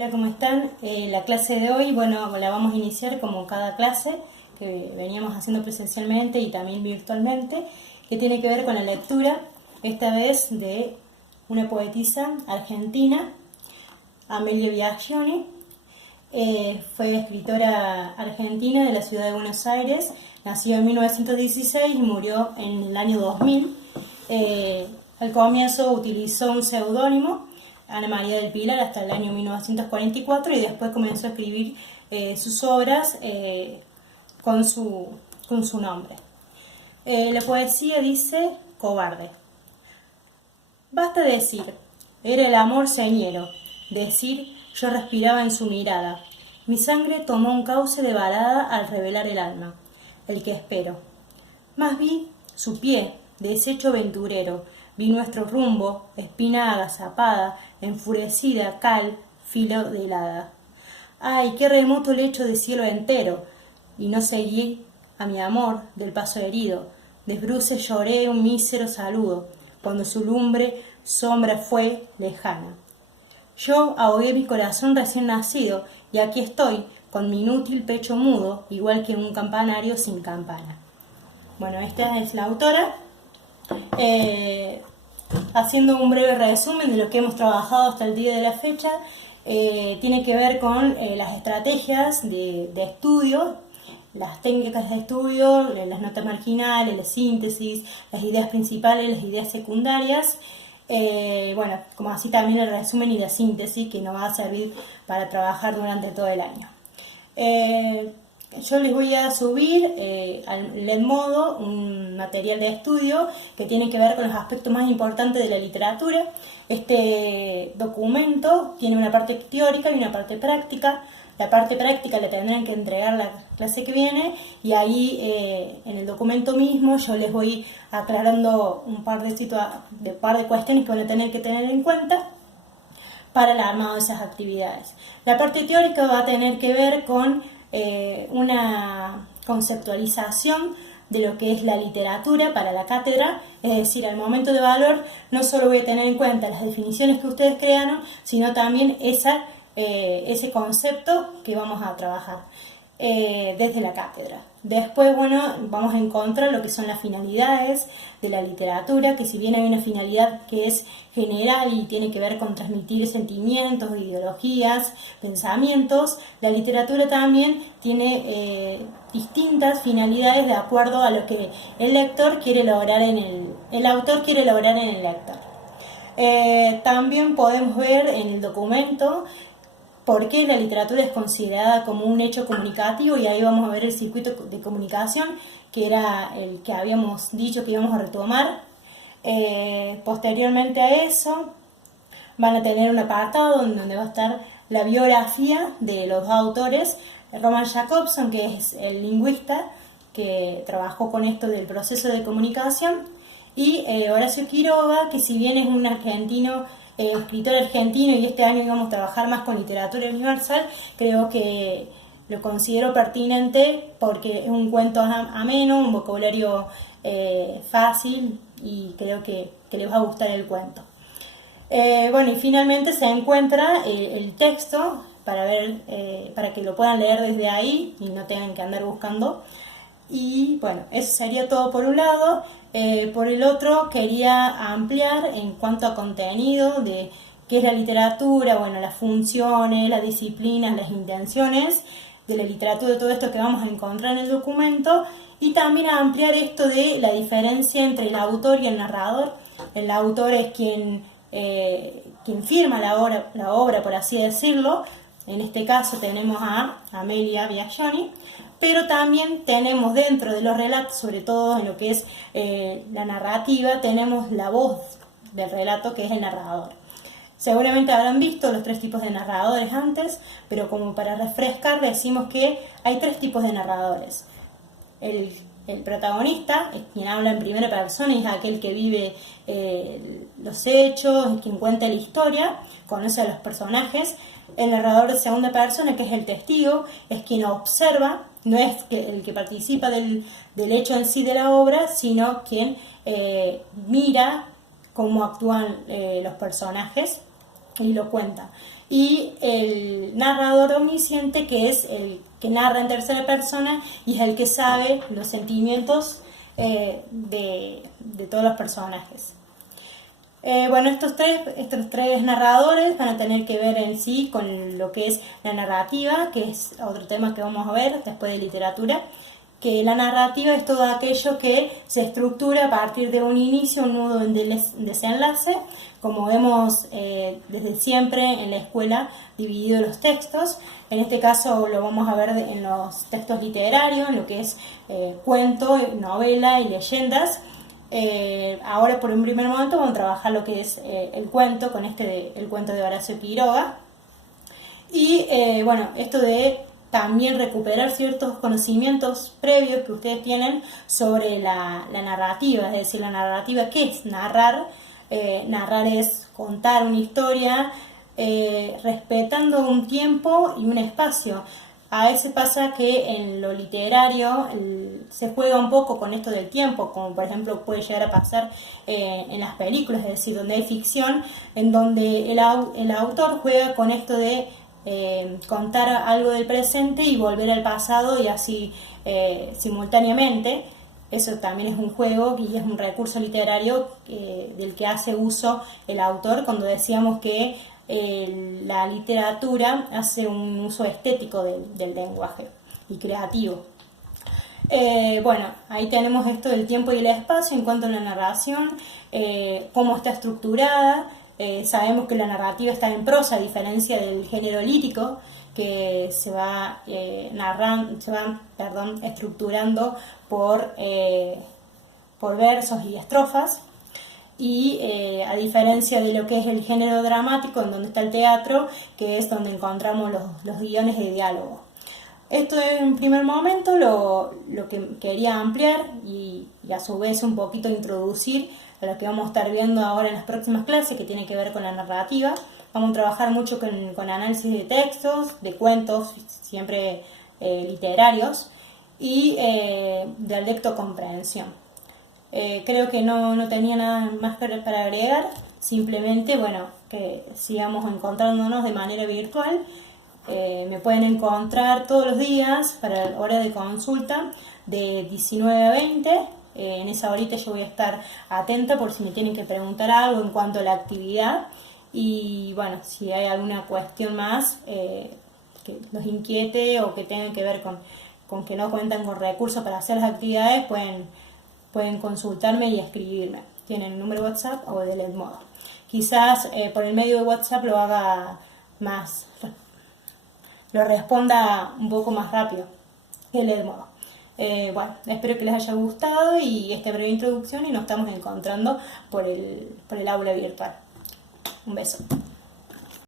Hola, ¿cómo están? La clase de hoy, bueno, la vamos a iniciar como cada clase que veníamos haciendo presencialmente y también virtualmente, que tiene que ver con la lectura, esta vez de una poetisa argentina, Amelia Biaggioni. Fue escritora argentina de la ciudad de Buenos Aires, nació en 1916 y murió en el año 2000. Al comienzo utilizó un seudónimo, Ana María del Pilar, hasta el año 1944 y después comenzó a escribir sus obras con su nombre. La poesía dice: cobarde. Basta decir, era el amor señero, decir, yo respiraba en su mirada. Mi sangre tomó un cauce de balada al revelar el alma, el que espero. Más vi su pie, deshecho aventurero, vi nuestro rumbo, espina agazapada, enfurecida, cal, filo de helada. Ay, qué remoto lecho de cielo entero, y no seguí a mi amor del paso herido, de bruces lloré un mísero saludo, cuando su lumbre sombra fue lejana. Yo ahogué mi corazón recién nacido, y aquí estoy, con mi inútil pecho mudo, igual que un campanario sin campana. Bueno, esta es la autora, haciendo un breve resumen de lo que hemos trabajado hasta el día de la fecha. Tiene que ver con las estrategias de estudio, las técnicas de estudio, las notas marginales, la síntesis, las ideas principales, las ideas secundarias. Bueno, como así también el resumen y la síntesis que nos va a servir para trabajar durante todo el año. Yo les voy a subir al Edmodo un material de estudio que tiene que ver con los aspectos más importantes de la literatura. Este documento tiene una parte teórica y una parte práctica. La parte práctica la tendrán que entregar la clase que viene, y ahí en el documento mismo yo les voy aclarando un par de cuestiones que van a tener que tener en cuenta para el armado de esas actividades. La parte teórica va a tener que ver con una conceptualización de lo que es la literatura para la cátedra, es decir, al momento de evaluar no solo voy a tener en cuenta las definiciones que ustedes crearon, sino también ese concepto que vamos a trabajar desde la cátedra. Después, bueno, vamos a encontrar lo que son las finalidades de la literatura, que si bien hay una finalidad que es general y tiene que ver con transmitir sentimientos, ideologías, pensamientos, la literatura también tiene distintas finalidades de acuerdo a lo que el lector quiere lograr el autor quiere lograr en el lector. También podemos ver en el documento por qué la literatura es considerada como un hecho comunicativo, y ahí vamos a ver el circuito de comunicación, que era el que habíamos dicho que íbamos a retomar. Posteriormente a eso van a tener un apartado donde va a estar la biografía de los dos autores, Roman Jakobson, que es el lingüista que trabajó con esto del proceso de comunicación, y Horacio Quiroga, que si bien es un argentino, escritor argentino, y este año íbamos a trabajar más con literatura universal, creo que lo considero pertinente porque es un cuento ameno, un vocabulario fácil, y creo que les va a gustar el cuento. Bueno, y finalmente se encuentra el texto para que lo puedan leer desde ahí y no tengan que andar buscando. Y bueno, eso sería todo por un lado. Por el otro, quería ampliar en cuanto a contenido de qué es la literatura, bueno, las funciones, las disciplinas, las intenciones de la literatura, todo esto que vamos a encontrar en el documento, y también a ampliar esto de la diferencia entre el autor y el narrador. El autor es quien firma la obra, por así decirlo. En este caso tenemos a Amelia Biaggioni, pero también tenemos dentro de los relatos, sobre todo en lo que es la narrativa, tenemos la voz del relato, que es el narrador. Seguramente habrán visto los 3 tipos de narradores antes, pero como para refrescar decimos que hay 3 tipos de narradores. El protagonista es quien habla en primera persona y es aquel que vive los hechos, es quien cuenta la historia, conoce a los personajes. El narrador de segunda persona, que es el testigo, es quien observa, no es el que participa del hecho en sí de la obra, sino quien mira cómo actúan los personajes y lo cuenta. y el narrador omnisciente, que es el que narra en tercera persona y es el que sabe los sentimientos de todos los personajes. Bueno, estos tres narradores van a tener que ver en sí con lo que es la narrativa, que es otro tema que vamos a ver después de literatura, que la narrativa es todo aquello que se estructura a partir de un inicio, un nudo, un desenlace, como vemos desde siempre en la escuela dividido los textos. En este caso lo vamos a ver en los textos literarios, en lo que es cuento, novela y leyendas. Ahora por un primer momento vamos a trabajar lo que es el cuento, con el cuento de Horacio Quiroga. Y bueno, esto de también recuperar ciertos conocimientos previos que ustedes tienen sobre la narrativa, es decir, la narrativa, ¿qué es narrar? Narrar es contar una historia respetando un tiempo y un espacio. A veces pasa que en lo literario se juega un poco con esto del tiempo, como por ejemplo puede llegar a pasar en las películas, es decir, donde hay ficción, en donde el autor juega con esto de contar algo del presente y volver al pasado y así simultáneamente. Eso también es un juego y es un recurso literario del que hace uso el autor cuando decíamos que la literatura hace un uso estético del lenguaje y creativo. Bueno, ahí tenemos esto del tiempo y el espacio en cuanto a la narración, cómo está estructurada. Sabemos que la narrativa está en prosa, a diferencia del género lírico, que se va estructurando por versos y estrofas. Y a diferencia de lo que es el género dramático, en donde está el teatro, que es donde encontramos los guiones de diálogo. Esto es en primer momento lo que quería ampliar y a su vez un poquito introducir a lo que vamos a estar viendo ahora en las próximas clases, que tiene que ver con la narrativa. Vamos a trabajar mucho con análisis de textos, de cuentos, siempre literarios, y de lectocomprensión. Creo que no tenía nada más para agregar, simplemente, bueno, que sigamos encontrándonos de manera virtual. Me pueden encontrar todos los días para la hora de consulta de 19 a 20. En esa horita yo voy a estar atenta por si me tienen que preguntar algo en cuanto a la actividad. Y bueno, si hay alguna cuestión más que los inquiete o que tenga que ver con que no cuentan con recursos para hacer las actividades, pueden consultarme y escribirme. Tienen el número de WhatsApp o del Edmodo. Quizás por el medio de WhatsApp lo responda un poco más rápido que el Edmodo. Bueno, espero que les haya gustado y esta breve introducción, y nos estamos encontrando por el aula virtual. Un beso.